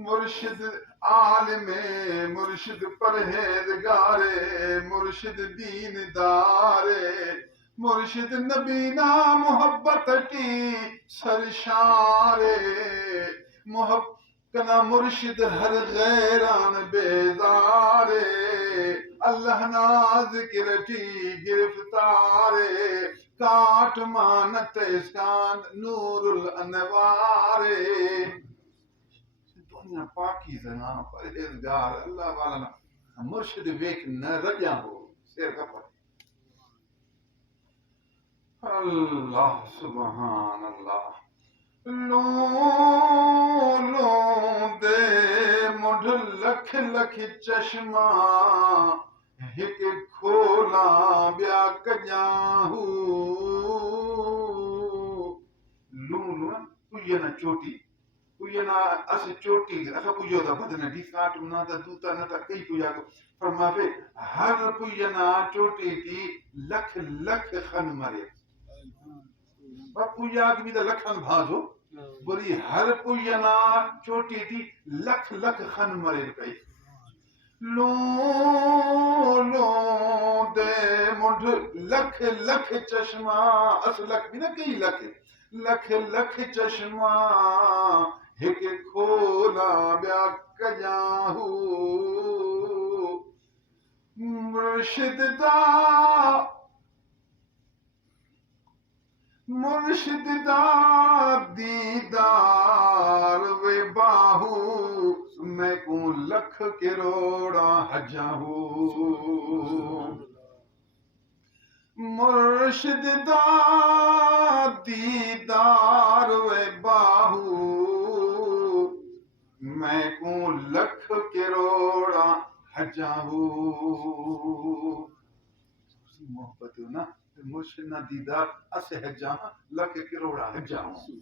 मुर्शिद आलिमे, मुर्शिद परहेज़गारे, मुर्शिद दीनदारे, मुर्शिद नबीना मोहब्बत की सरशारे, कना मुर्शिद हर गैरान बेदारे, अल्लाह ना ज़िक्र की गिरफ्तारे, काट मानत इसकान नूरुल अनवारे। दुनिया पाकीज़ा ना परहेज़गार अल्लाह वाला ना मुर्शिद वेख न रॼा हो शेर खपर। अल्लाह सुबहान अल्लाह। लो लो दे मुढ लख लख चश्मा, हिक खोला ॿिया कजाहू। लू लू कुयन चोटी, कुयना अस चोटी अस पुजो ता बदन डी काट ना ता दूता ना ता कई पुजा को फरमावे हर पुयना चोटी ती लख लख खन मरे। पूजा की भी तो लखन भाजो बोली हर पुयना चोटी थी लख लख खन मरे कई। लो लो दे मुंड लख लख चश्मा, अस लख भी ना कई लख लख लख चश्मा, हिक खोला ॿिया कजाहू। मुर्शिद दा मुर्शिद दा दीदार वे बाहू, मैं को लख करोड़ा हजाहू। मुर्शिद दा दीदार वे बाहू, मैं को लख करोड़ा हजाहू। मोहब्बत ना मुर्शिद ना दीदार अस हजा लख करोड़ा हजाहू।